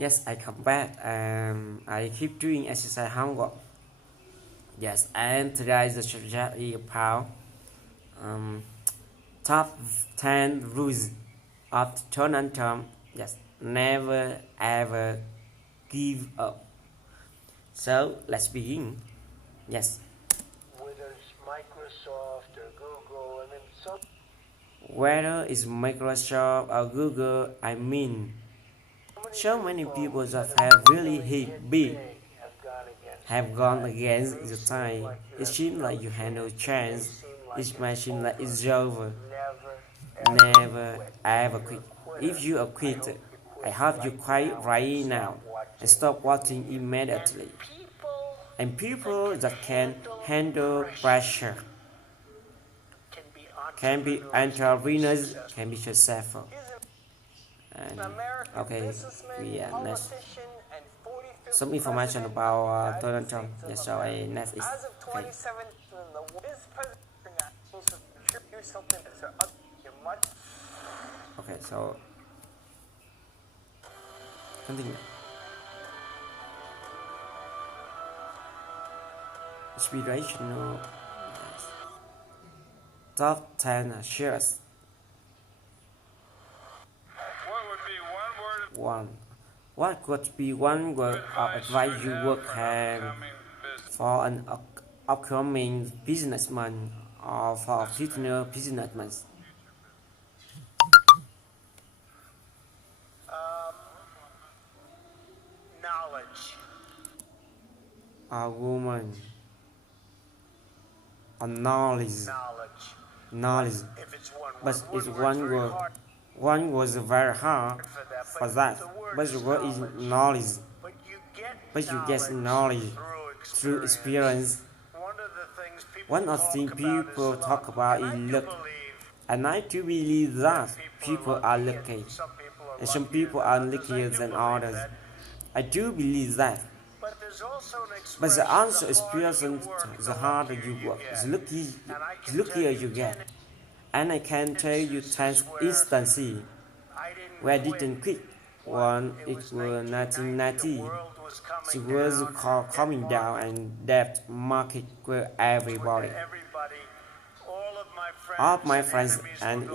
Yes, I come back and I keep doing exercise homework. Yes, and today the subject is about um, top 10 rules of Donald Trump. Yes, never ever give up. So let's begin. Yes, whether it's Microsoft or Google. whether it's Microsoft or Google, so many people that have really hit big have gone against the time. It seems like you had no chance. It might seem like it's over. Never ever quit. If you are quit, I hope you quit right now and stop watching immediately. And people that can handle pressure can be entrepreneurs, can be successful. And okay, we are next. Some information about Donald Trump. Yes, so I next is okay. Okay, so continue. Inspirational. Yes. Top 10 shares. One. What could be one word of advice you would have for an upcoming businessman or for a future businessman? Knowledge. A woman. A knowledge. Knowledge. But it's one word. One was very hard for that. But the word is knowledge. But you get knowledge through experience. One of the things people talk about is luck. And I do believe that people are lucky. And some people are luckier than others. I do believe that. But the answer is present, the harder you work, the luckier you get. And I can tell you 10 instances where I didn't quit. One, it was 1990. The world was coming down and debt market where everybody. All of my friends and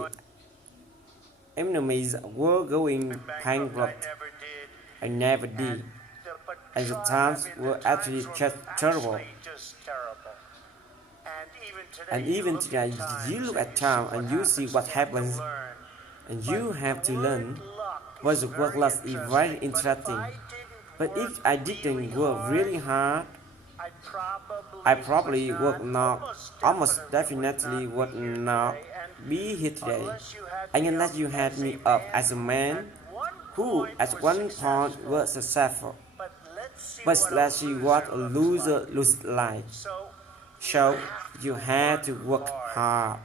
enemies were going bankrupt. I never did. And the times were actually just terrible. And even today, you look at time and you see what happens, and you have to learn. But the work life is very interesting. But if I didn't work really hard, I probably would not, almost definitely would not be here today. And unless you had me up as a man who at one point was successful. But let's see what a loser looks like. So you have to work hard.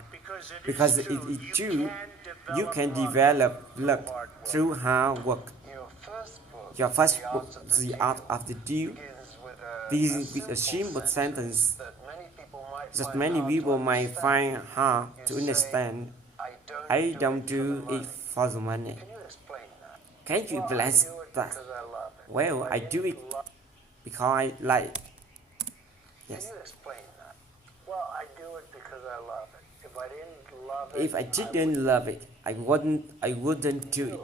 Because it is true, you can develop luck through hard work. Your first book, The Art of the Deal, begins with a simple sentence that many people might find hard to understand. I don't do it for the money. Can you bless that? Well, I do it because I like it. Yes. Well, I do it because I love it. If I didn't love it, If I didn't love it, I wouldn't do it.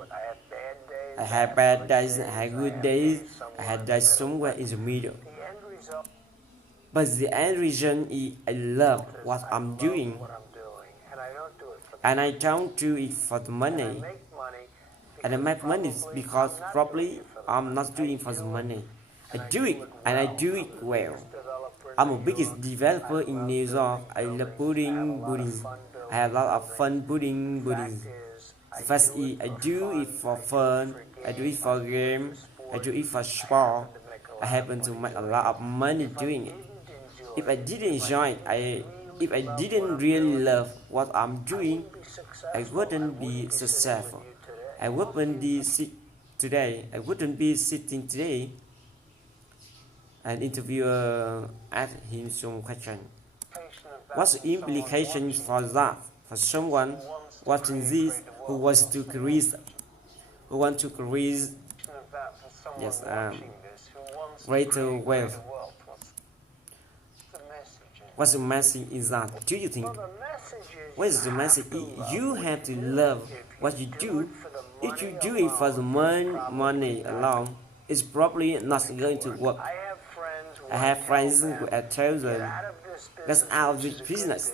I had bad days. I had good days, I had days somewhere in the middle. The end result But the end reason is I love what I'm doing, what I'm doing, and I don't do it for and I don't do it for the money. make money. And I make money because probably I'm not doing it for the money. I do it, and I do it well. I'm a biggest developer in New York. I love building buildings. I have a lot of fun building buildings. The first is I do it for fun. I do it for game. I do it for sport. I happen to make a lot of money doing it. If I didn't enjoy it, if I didn't really love what I'm doing, I wouldn't be successful. I wouldn't be today. I wouldn't be sitting today. An interviewer asked him some question. What's the implication for that? For someone watching this who wants to career someone Yes, watching this who wants to greater create wealth. greater wealth. What's the message? What's the message is that? Do you think? Well, the message is What is the message? You have to love what you do. If you do it for the money alone, it's probably not going to work. I have friends who I tell them, get out of this business,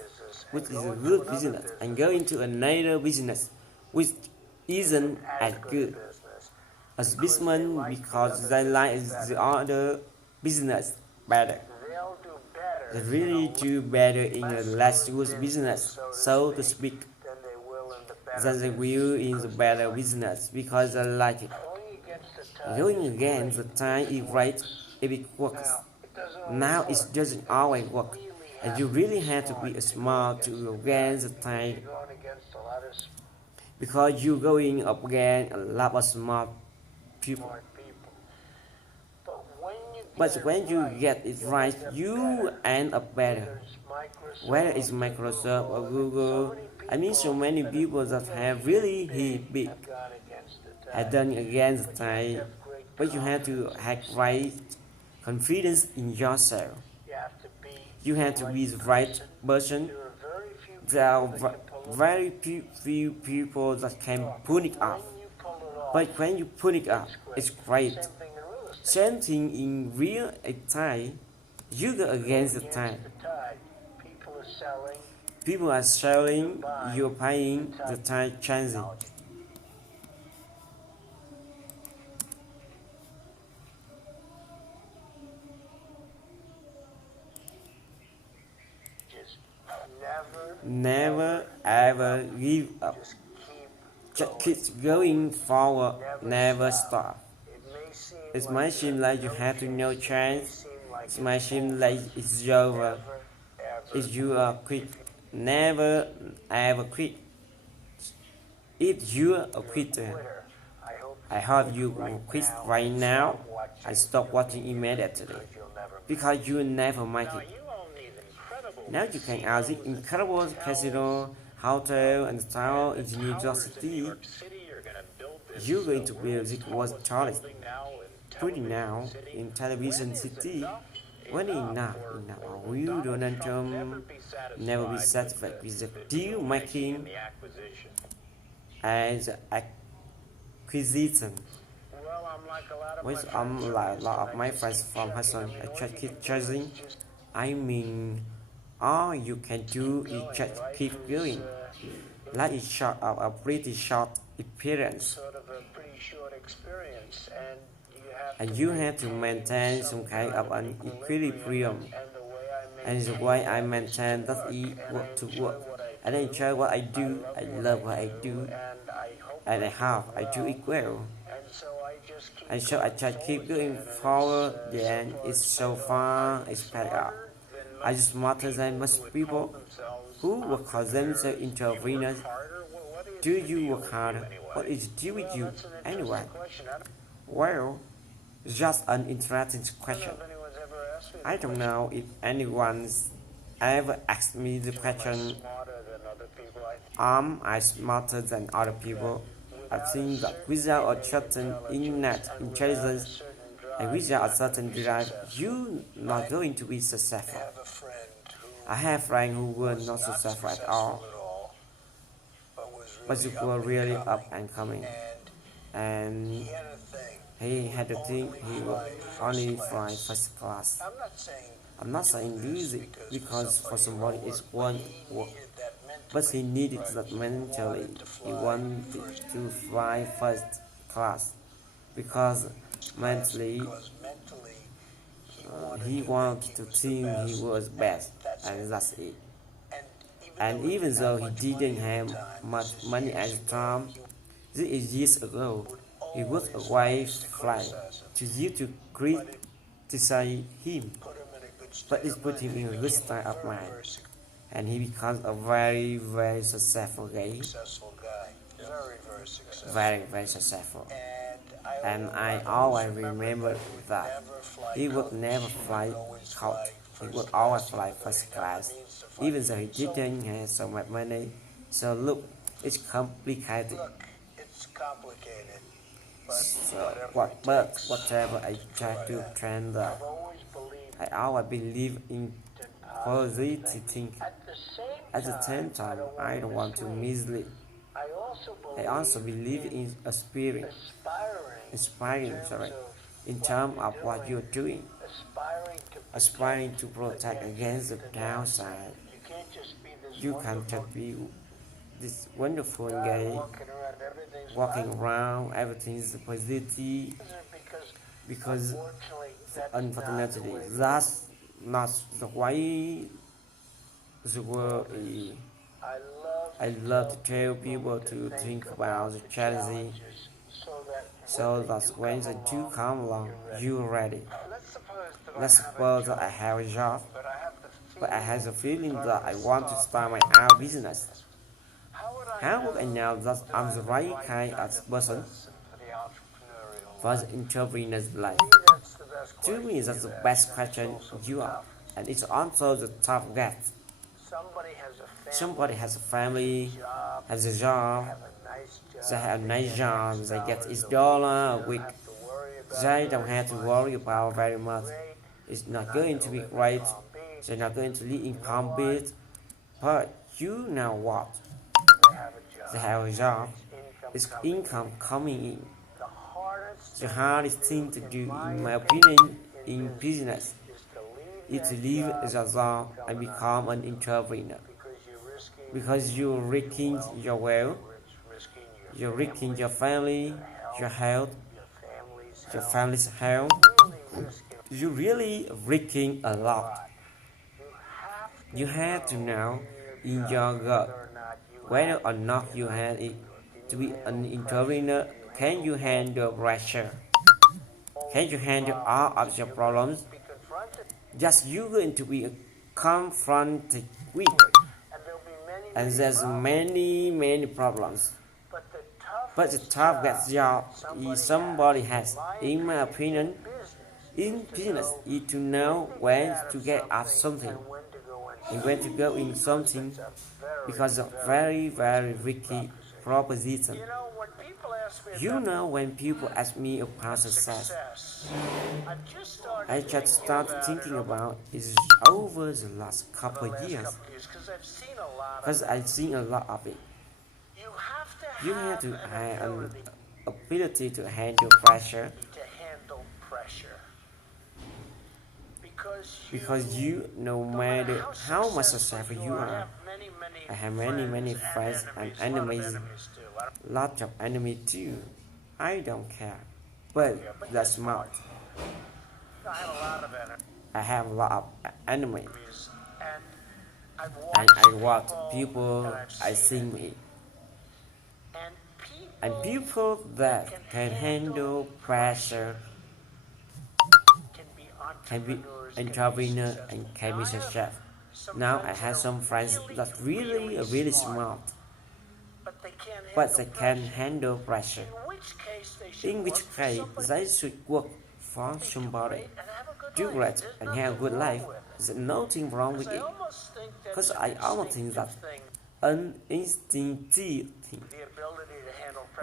which is a good business, and go into another business, which isn't as good as businessmen because they like the other business better. They really do better in a less good business, so to speak, than they will in the better business because they like it. Going against the time is right if it works. Now it doesn't always work, and you really have to be smart to go against the time because you're going up against a lot of smart people. But when you get it right, you end up better. Whether it's Microsoft or Google, I mean so many people that have really hit big, have done against the time, but you have to have right confidence in yourself. You have to be the right person. There are very few people that can pull it off. But when you pull it off, it's great. Same thing in real time, you go against the time. People are selling, you're paying, the time changing. Never ever give up. Just keep going forward, never stop. It might seem like you have no chance. It might seem like it's over. If you are quit, never ever quit. If you are a quitter, I hope you will quit right now and stop watching immediately because you will never make it. Now you can ask the incredible casino, hotel, and tower in New York City. You're going to build it was tourist. Pretty now in television city. When enough, will Donald Trump never be satisfied with the deal making and the acquisition? Which like a lot of my friends from Hudson, I keep chasing. I mean, all you can do is just keep going. Life is short of a pretty short experience. And you have to maintain some kind of an equilibrium. And the way I maintain that is work to work. I enjoy what I do, I love what I do, and I do it well. And so I just keep going forward, then it's so far, it's paid off. I just smarter than most people who work hard themselves into arenas. Do you work harder? What is it do with you anyway? Well, it's just an interesting question. I don't know if anyone's ever asked me the question, am I smarter than other people? I think that without a certain innate intelligence and without a certain drive, you're not going to be successful. I have friends who were not successful at all, but they were really up and coming. And he had to think he would only fly first class. I'm not saying lose it because for somebody it won't work, but he needed that mentally. He wanted to fly first class because mentally he wanted to think he was best, and that's it. And even though he didn't have much money at the time, this is years ago, he was a wise fly to you to criticize him, but it put him in a good state of mind, and he becomes a very, very successful guy. Very successful. And I always remember that he would never fly coach. He would always fly first class, even though he didn't have so much money. So look, it's complicated. But whatever I try to train them, I've always believed I always believe in in positive thinking. At the same Time, I don't want to mislead. I I also believe in inspiring, in terms of what you're doing, aspiring to protect against the downside. You can't just be this wonderful guy walking around, everything's positive, because unfortunately, that's not the way the world is. I love to tell people to think about the challenges so that when they do come along, you're ready. Let's suppose that I have a job, but I have the feeling that I want to start my own business. How would I know that I'm the right kind of person for the entrepreneur's life? To me, that's the best question you are, and it's also the tough get. Somebody has a family, has a job, they have a nice job, they get each dollar a week. They don't have to worry about very much. It's not going to be great, they're not going to live in Palm Beach, but you know what? They have a job, it's income coming in. The hardest thing to do, in my opinion, in business is to leave the job and become an entrepreneur. Because you're risking your wealth, you're risking your family, your health, your family's health. You're really risking a lot. You have to know in your gut whether or not you have it. To be an entrepreneur, can you handle pressure? Can you handle all of your problems? Just you're going to be confronted with. And there's many problems. But the tough job is somebody has, in my opinion, in business, is to know when to get out something and when to go in something, because of very risky proposition. When people ask me about success, I just started thinking about it over the last couple of years, because I've seen a lot of it. You have to have an ability to handle pressure, because no matter how much successful you are, I have many friends and enemies, lots of enemies too. I don't care, but that's smart. I have a lot of enemies, and I watch people I see me, and people that can handle pressure can be entrepreneur and can be successful. Now I have some friends that really smart, but they can handle pressure. In which case, they should work for somebody, do great, and have a good life. There's nothing wrong with it. Because I almost think that an instinctive thing,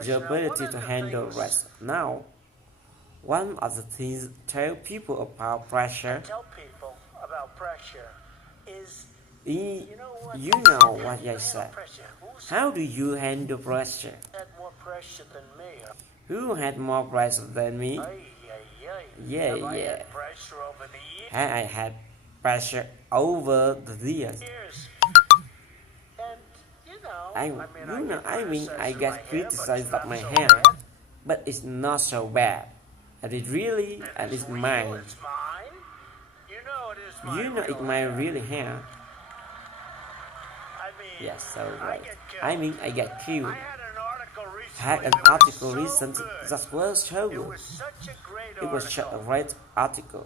the ability to handle pressure. Now, one of the things tell people about pressure is, you know what I said. How do you handle pressure? Who had more pressure than me? Yeah. I had pressure over the years. I get criticized of my hair, but it's not so bad. And it's mine. It's my real hair. Yes, so right. I get killed. I had an article recent that was so good. It was such a great article.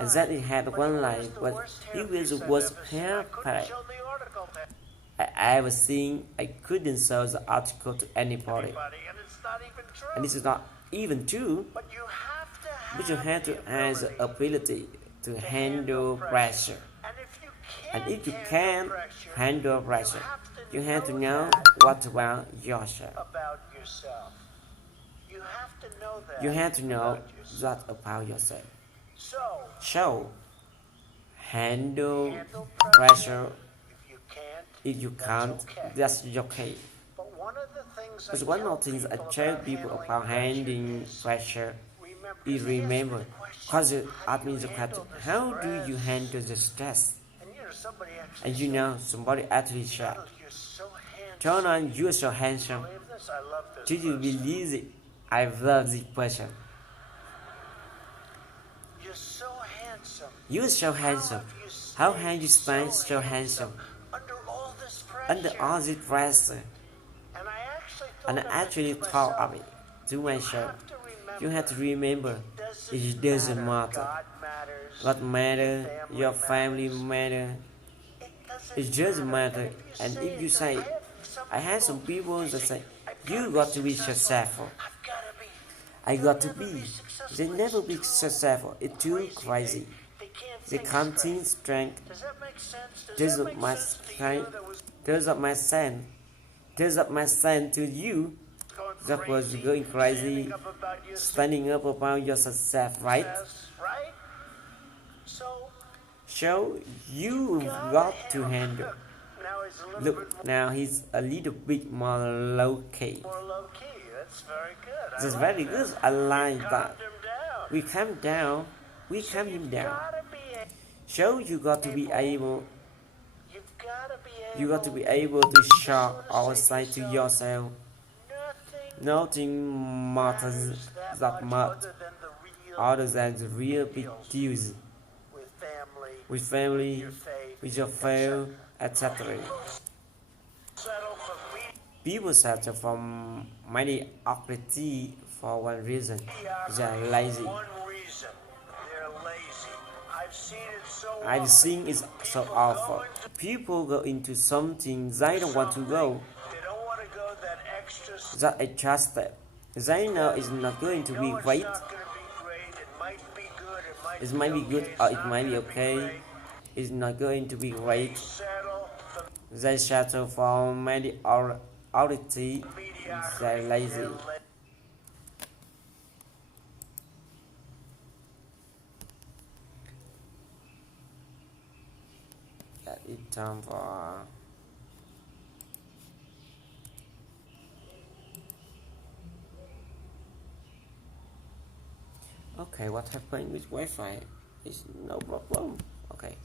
And then it had one line, but it was the worst haircut I ever seen. I couldn't show the article to anybody. And this is not even true. But you have to have the ability to handle pressure. And if you can handle pressure, you have to know what about yourself. to know that. You have to know about yourself. that about yourself. So, So, handle handle pressure. If you can't, If you that's can't, okay. that's okay. But one of the things Because I one tell of the things I people tell people about handling pressure is remember, because you ask me the question, how do you handle the stress? And you know, somebody actually said, turn on, you're so handsome. Do you believe it? I love this person. You're so handsome. You're so handsome. How have you stayed so handsome? Under all this pressure. And I actually thought of it to myself. You have to remember, it doesn't matter. What matters, your family matters. It doesn't matter. And if you say, I have some people that say, you got to be successful. I got to be. They never be successful. It's too crazy. They can't think strength. Doesn't make sense. Doesn't make sense. Doesn't make sense to you. That was going crazy, standing up about your success, right? So you got to handle. Look, now he's a little bit more low key. That's very good. I like that. We calm down. We calm him down. So you got to be able. You got to be able to shout outside to yourself. Nothing matters that much other than the real big deals with family, with your faith, etc. People settle for mediocrity for one reason: they are lazy. I've seen it so awful. People go into something they don't want to go. That I trust them. They know it's not going to be great. It might be good or it might be okay. It's not going to be great. They settle for mediocrity. They're lazy. That is time for. Okay, what happened with Wi-Fi is no problem. Okay.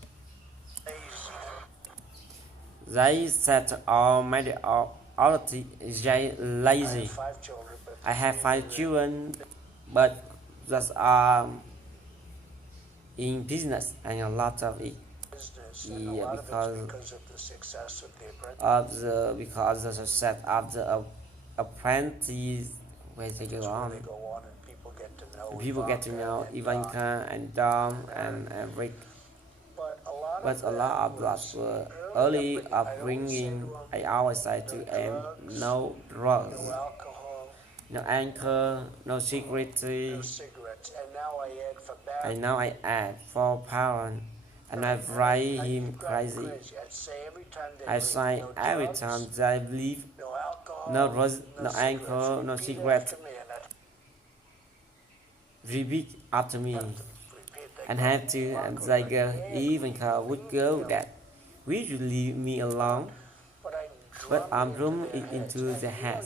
They said all mediocrity is lazy. I have 5 children, but that's in business and a lot of it. Yeah, because of the success of the apprentice where they go on. People get to know Ivanka and Dom and Rick. But a lot of us were early upbringing. I always say to them, no drugs, no alcohol, no security. And now I add for parents, and I drive him crazy. I say every time they leave, no drugs, no alcohol, no cigarette. Repeat after me. And have to, and they go, even Carl would go that, will you leave me alone? But I'm drumming it into the head.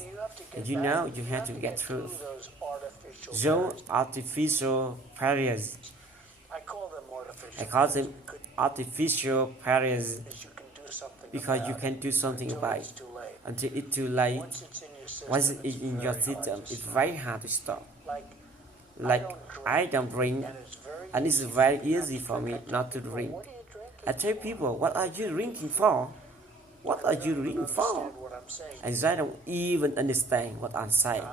And you know you have to get through. Those artificial barriers. I call them artificial barriers because you can do something about it. Until it's too late, once it's in your system, it's very hard to stop. Like, I don't drink, and it's very easy for me not to drink. I tell people, what are you drinking for? What are you drinking for? And they don't even understand what I'm saying.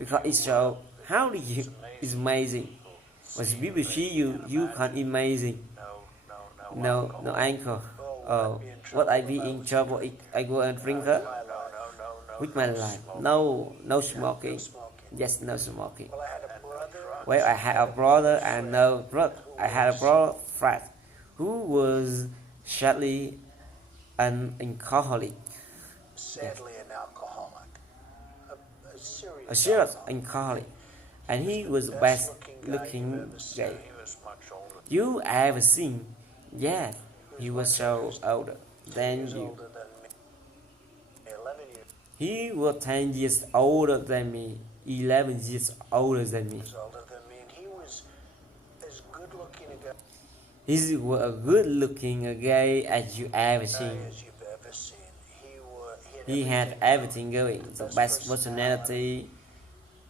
Because it's so, how do you, it's amazing. When people see you, you can't imagine. No alcohol. Oh, what I be in trouble if I go and drink her? With my life. No smoking. Yes, no smoking. Well, I had a brother and no drug. I had a brother, Fred, who was sadly an alcoholic. Sadly an alcoholic. A serious a shirt in college, and he was the best looking guy you ever seen. Yeah, he was so older than you. Older than me. 11 years He was 10 years older than me, 11 years older than me. older than me, and he was as good looking a guy He was a good looking guy as you ever seen. as you've ever seen. He had everything going, the best personality.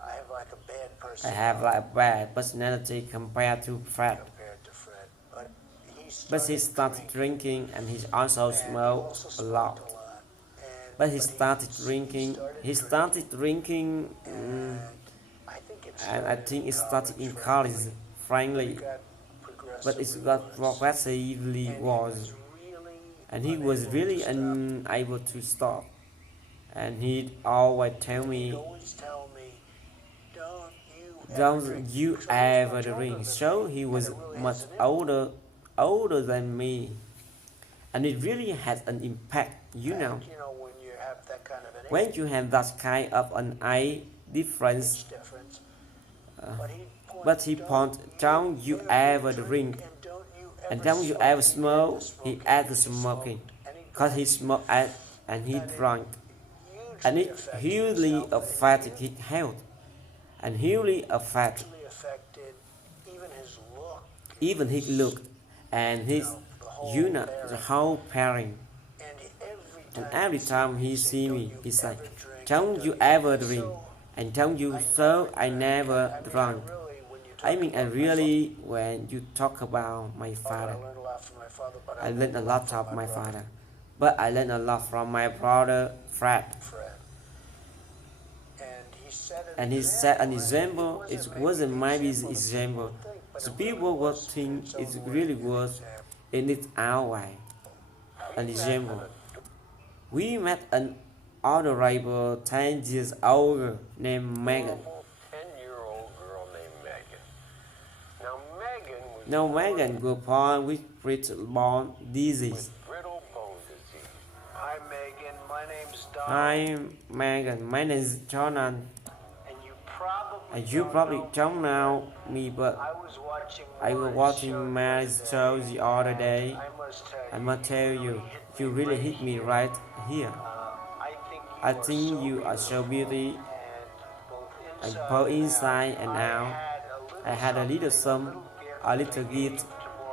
I have like a bad I personality have like a bad personality compared to Fred. compared to Fred, but But he started drinking and he also smoked a lot. But he started drinking. And I think it started in college, frankly. But it got progressively worse. And he was really unable to stop. And he'd always tell me, don't you ever drink. So he was much older than me. And it really has an impact, you know. When you have that kind of an eye difference, but he pointed, don't you ever drink, and don't you ever smoke. He added smoking, cause he smoked and he drank, and it hugely affected his health, and hugely affected even his look, and his, you know, the whole pairing. And every time he see me, he say, don't you ever drink, and don't you, so I never drank. I mean, I really, when you talk about my father, I learned a lot from my father, but I learned a lot from my brother Fred. And he set an example. It wasn't maybe his example. So people would think it really was in its own way. An example. We met an adorable 10 years older named Megan. 10-year-old girl named Megan. Now Megan was born with brittle-bone disease. Hi Megan, my name's Don. Hi Megan, my name is Jonan. And you probably don't know me, but I was watching Mary's show the other day. I must tell you, you really hit me right here. I think you are so beautiful, and both inside and out. I had a little gift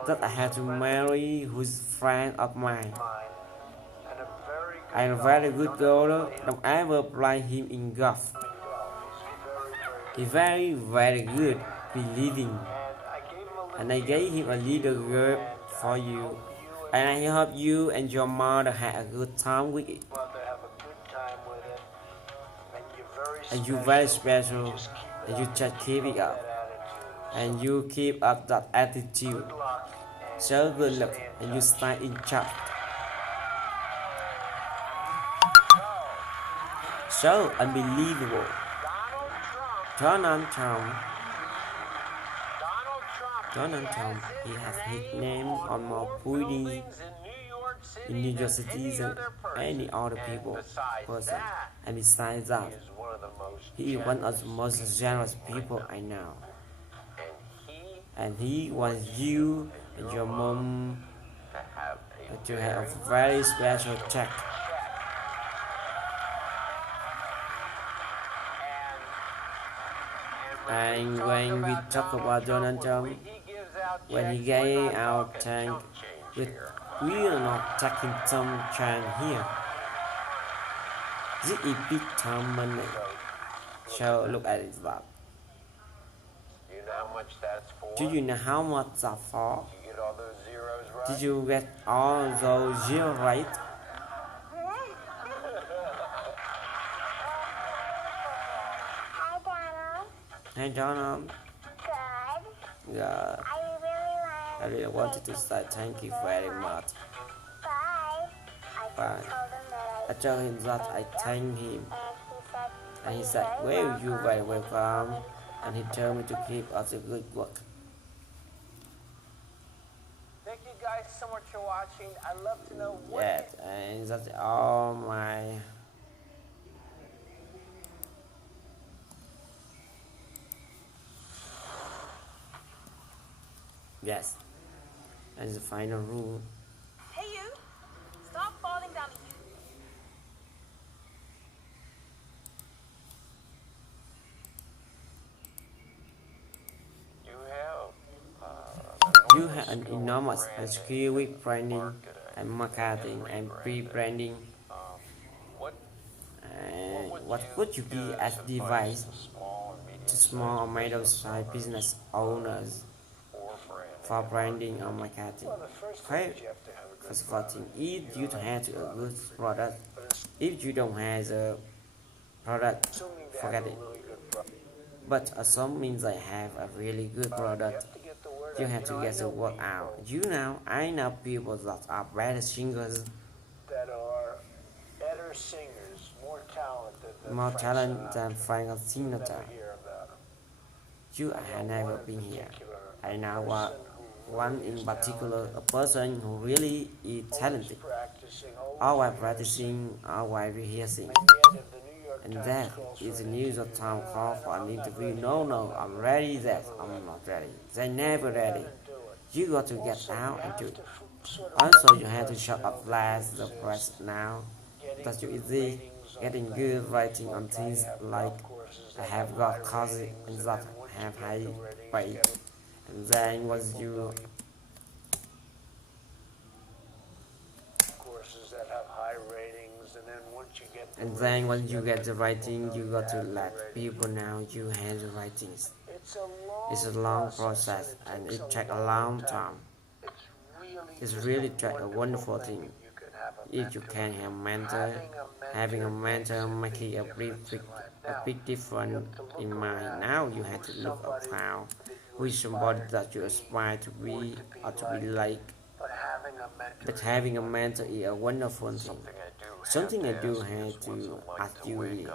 that I had to marry who's friend of mine. I'm a very good girl. Don't ever play him in golf. He's very, very good, believing. And I gave him a little gift for you. And I hope you and your mother had a good time with it. And you're very special. And you just keep it up. And you keep up that attitude. So good luck. And you stay in charge. So unbelievable. Donald Trump, he has his name on more buildings in New York City than any other person. And besides that, he is one of the most generous people I know. And he wants you and your mom to have a very special check. And when we talk about Donald Trump, when he gave out tank, we are not taking some chance here. This is big time money. So look at it that. Do you know how much that's for? Did you get all those zeros right? Hey Donald. Good. Yeah. I really wanted to say thank you very much. Bye. I told him that I thanked him. And he said, well, you're very welcome. And he told me to keep up the good work. Thank you guys so much for watching. I'd love to know what. Yes, and that's all my Yes. And the final rule. Hey you! Stop falling down a You have an enormous skill with branding and marketing and pre-branding. And what would you be as advice to small or middle-sized business owners for branding or marketing? Well, the first thing Okay. is you have to have a good First of all, product. if you don't have a good product, if you don't have the product, Assuming they forget have a it. really good product. But some means I have a really good You product. have to get the word You out. have to know, get I the know word people out. I know people that are better singers, that are better singers, more talented than more Frank talent Sinatra. than Frank You Sinatra. never hear about them. You I have know never one in been here. particular, I a know person who one really in is particular, talented, a person who really is always talented. practicing, Always rehearsing. practicing, always rehearsing. And yet if the New York And Times that calls is for the an news of interview, town "No, call for an I'm not interview. ready No, yet, no, I'm not I'm ready." ready. That Never I'm ready. not ready. They never Go ready. out and do it. You got to get Also, out you and have do to it. sort of Also, let you the have to press shut know up that flash you the press exist. now. Getting That's you good easy. ratings on Getting things good writing on like I things have like golf courses I that have high got courses ratings, and and that then once you have get high the ratings, rate. get And then was people you know courses that have high ratings, and then once you get the and then when ratings, you get the people writing, know you got to have the let ratings. people know you have the writings. It's a long, It's a long process and it takes a long time. It's really a wonderful thing. If you can have a mentor, having a mentor making a big difference in mind. Now you have to look up how who is somebody that you aspire to be or to be like. But having a mentor is a wonderful thing. Something I do have to ask you is,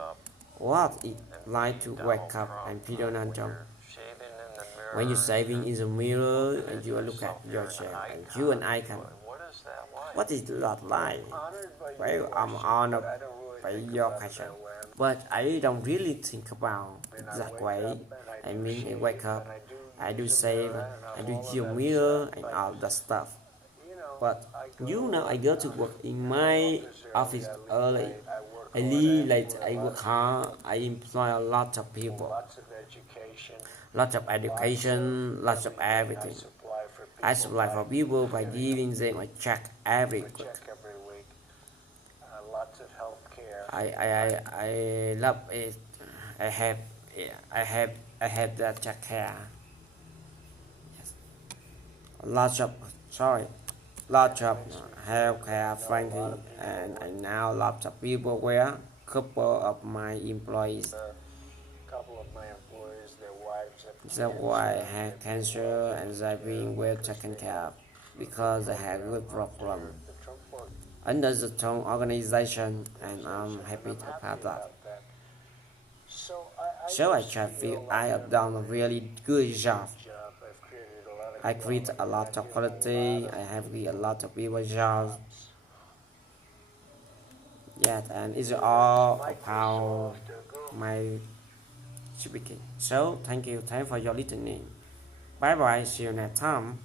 what it like to wake up and put on a jump? When you're saving in the mirror and you look at yourself and you and I can. What is that like? Well, I'm honored by your question. But I don't really think about that way. I mean, I wake up, I do save, I do gym mirror and all that stuff. But you know, I go to work in my office early. I leave late, I work hard, I employ a lot of people, lots of education, lots of everything. I supply for people by giving them a check every week. Lots of health care. I love it. I have I have that check care. Yes. Lots of health care, frankly, and now lots of people were couple of my employees. A couple of my employees, their wives have That's why I had cancer and they're being well taken care of because they had good problem the Trump work. under the Trump organization, and I'm happy about that. So I try to feel I have done a really good job. I create a lot of quality, I have created a lot of people jobs. Yeah, and it's all about my speaking. So thank you for your listening. Bye bye, see you next time.